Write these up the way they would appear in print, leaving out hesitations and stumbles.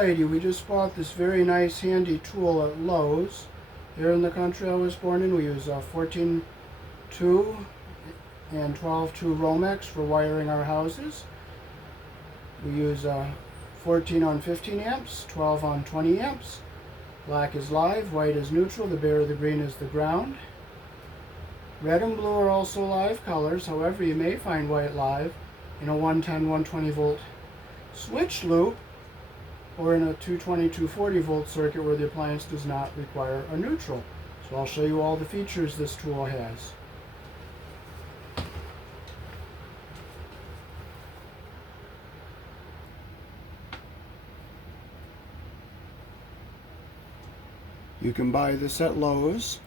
Alrighty, we just bought this very nice handy tool at Lowe's. Here in the country I was born in, we use 14-2 and 12-2 Romex for wiring our houses. We use 14 on 15 amps, 12 on 20 amps. Black is live, white is neutral, the bare or the green is the ground. Red and blue are also live colors, however you may find white live in a 110-120 volt switch loop, or in a 220-240 volt circuit where the appliance does not require a neutral. So I'll show you all the features this tool has. You can buy this at Lowe's.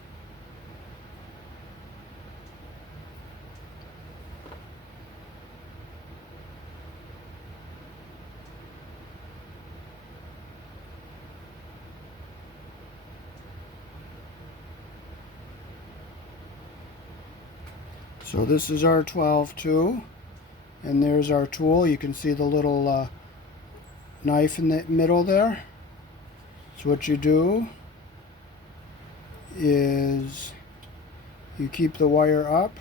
So this is our 12-2, and there's our tool. You can see the little knife in the middle there. So what you do is you keep the wire up.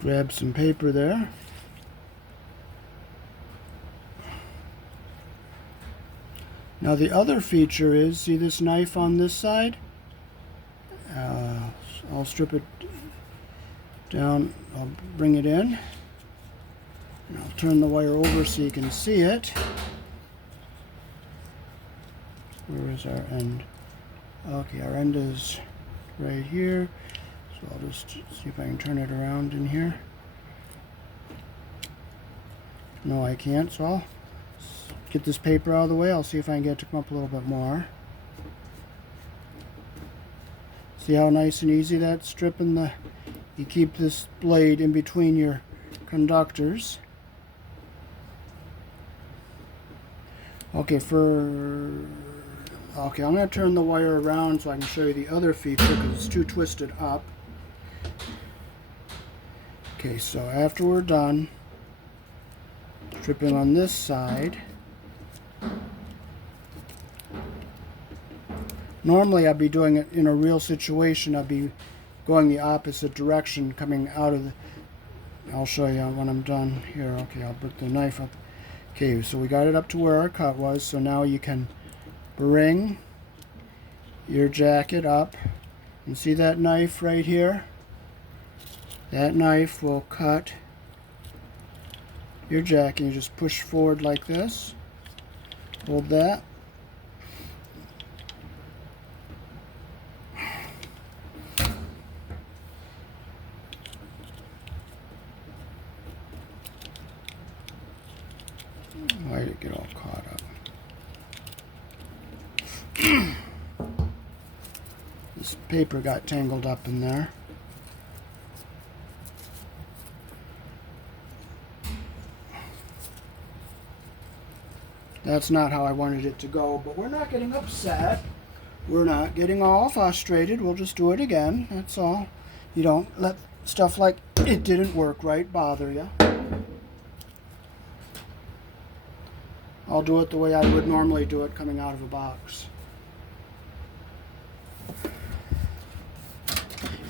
Grab some paper there. Now the other feature is, see this knife on this side? I'll strip it down, I'll bring it in, and I'll turn the wire over so you can see it. Where is our end? Okay, our end is right here. So I'll just see if I can turn it around in here. No, I can't, so I'll get this paper out of the way. I'll see if I can get it to come up a little bit more. See how nice and easy that's stripping the... You keep this blade in between your conductors. Okay, I'm going to turn the wire around so I can show you the other feature because it's too twisted up. Okay, so after we're done stripping on this side, normally I'd be doing it in a real situation. I'd be going the opposite direction, coming out of the... I'll show you when I'm done here. Okay, I'll put the knife up. Okay, so we got it up to where our cut was, so now you can bring your jacket up and see that knife right here? That knife will cut your jacket. You just push forward like this. Hold that. Why did it get all caught up? This paper got tangled up in there. That's not how I wanted it to go, but we're not getting upset. We're not getting all frustrated. We'll just do it again. That's all. You don't let stuff like it didn't work right bother you. I'll do it the way I would normally do it coming out of a box.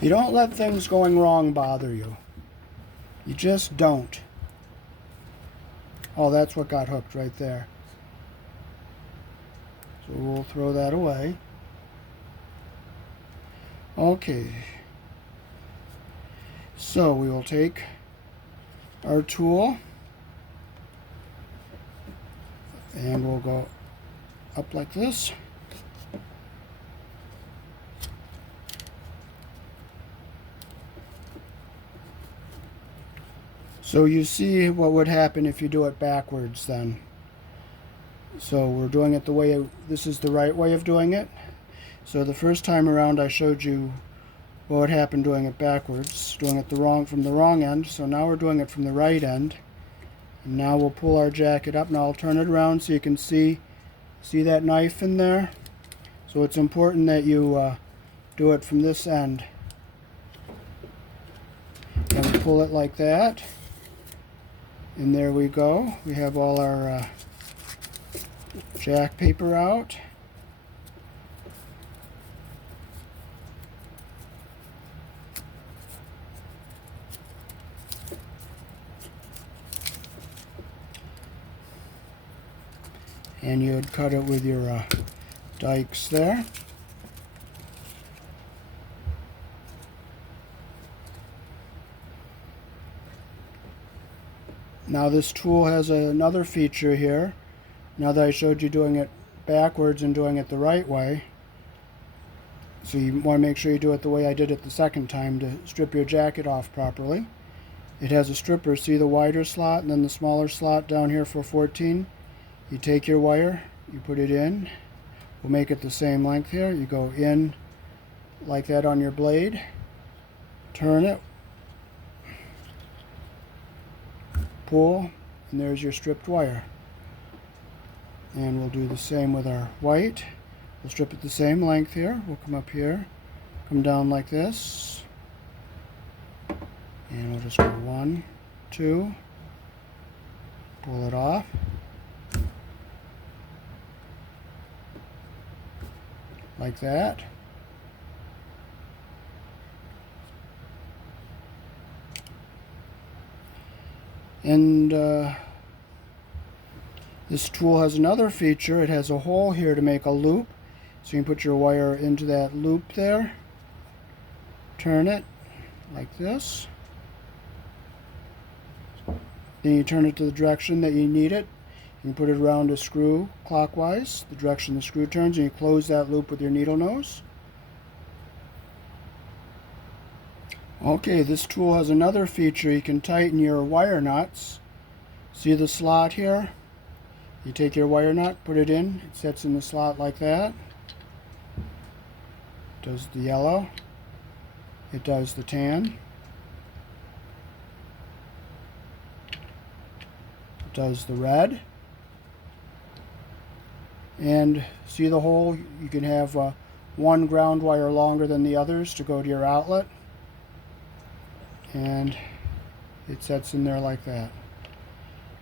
You don't let things going wrong bother you. You just don't. Oh, that's what got hooked right there. So we'll throw that away. Okay. So we will take our tool and we'll go up like this. So you see what would happen if you do it backwards then. So we're doing it the way, this is the right way of doing it. So the first time around I showed you what would happen doing it backwards, doing it from the wrong end. So now we're doing it from the right end. And now we'll pull our jacket up. Now I'll turn it around so you can see that knife in there. So it's important that you do it from this end. And we pull it like that. And there we go. We have all our jack paper out. And you would cut it with your dikes there. Now this tool has another feature here. Now that I showed you doing it backwards and doing it the right way, so you want to make sure you do it the way I did it the second time to strip your jacket off properly. It has a stripper. See the wider slot and then the smaller slot down here for 14? You take your wire, you put it in. We'll make it the same length here. You go in like that on your blade, turn it, pull, and there's your stripped wire. And we'll do the same with our white. We'll strip it the same length here. We'll come up here, come down like this, and we'll just go 1, 2, pull it off. Like that. And this tool has another feature. It has a hole here to make a loop. So you can put your wire into that loop there. Turn it like this. Then you turn it to the direction that you need it. You can put it around a screw clockwise, the direction the screw turns, and you close that loop with your needle nose. Okay, this tool has another feature. You can tighten your wire nuts. See the slot here? You take your wire nut, put it in, it sets in the slot like that. It does the yellow. It does the tan. It does the red. And see the hole? You can have one ground wire longer than the others to go to your outlet. And it sets in there like that.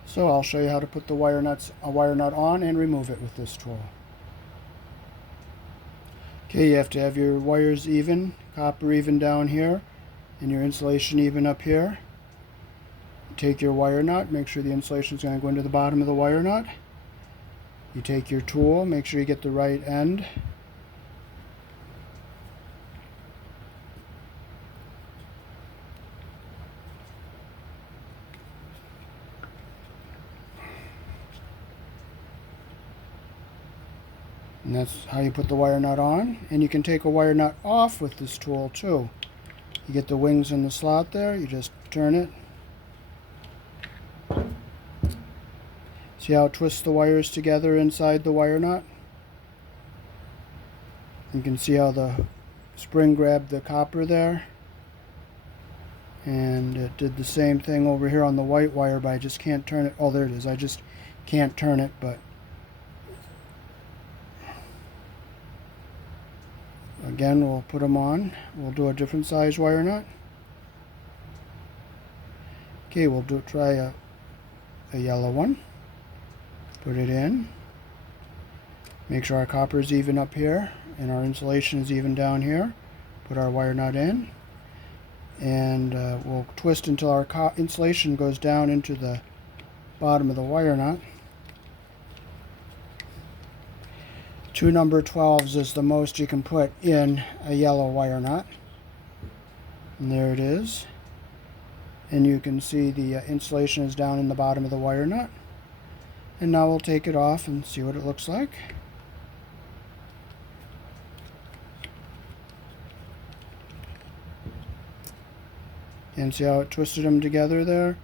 So I'll show you how to put a wire nut on and remove it with this tool. Okay, you have to have your wires even, copper even down here, and your insulation even up here. Take your wire nut, make sure the insulation is going to go into the bottom of the wire nut. You take your tool, make sure you get the right end. And that's how you put the wire nut on. And you can take a wire nut off with this tool too. You get the wings in the slot there, you just turn it. See how it twists the wires together inside the wire nut? You can see how the spring grabbed the copper there. And it did the same thing over here on the white wire, but I just can't turn it. Oh, there it is. I just can't turn it, but again, we'll put them on. We'll do a different size wire nut. Okay, we'll try a yellow one. Put it in. Make sure our copper is even up here and our insulation is even down here. Put our wire nut in. And we'll twist until our insulation goes down into the bottom of the wire nut. 2 number 12s is the most you can put in a yellow wire nut. And there it is. And you can see the insulation is down in the bottom of the wire nut. And now we'll take it off and see what it looks like. And see how it twisted them together there?